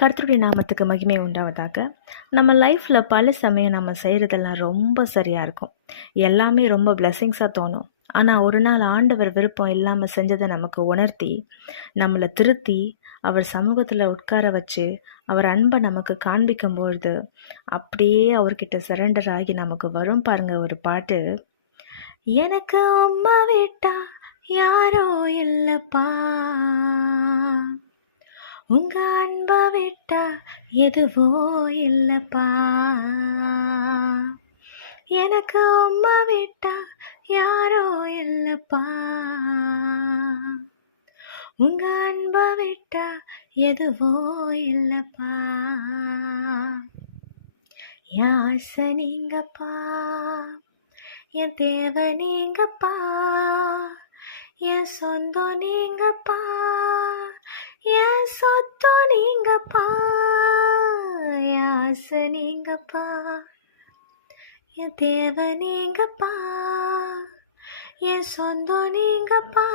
கர்த்தருடைய நாமத்துக்கு மகிமை உண்டாவதாக. நம்ம லைஃப்பில் பல சமயம் நம்ம செய்கிறதெல்லாம் ரொம்ப சரியாக இருக்கும், எல்லாமே ரொம்ப பிளெஸ்ஸிங்ஸாக தோணும். ஆனால் ஒரு நாள் ஆண்டவர் விருப்பம் இல்லாமல் செஞ்சதை நமக்கு உணர்த்தி, நம்மளை திருத்தி, அவர் சமூகத்தில் உட்கார வச்சு, அவர் அன்பை நமக்கு காண்பிக்கும் பொழுது அப்படியே அவர்கிட்ட சரண்டர் ஆகி நமக்கு வரும் பாருங்க ஒரு பாட்டு. எனக்கு அம்மா விட்டா யாரோ இல்லப்பா, உங்க அன்பை விட்டா எதுவோ இல்லப்பா. எனக்கு அம்மா விட்டா யாரோ இல்லப்பா, உங்க அன்பை விட்டா எதுவோ இல்லப்பா. என் ஆசை நீங்கப்பா, என் தேவை நீங்கப்பா, என் சொந்தம் நீங்கப்பா, என் சொத்தம் நீங்கப்பா. என் ஆசை நீங்கப்பா, என் தேவை நீங்கப்பா, என் சொந்தம் நீங்கப்பா,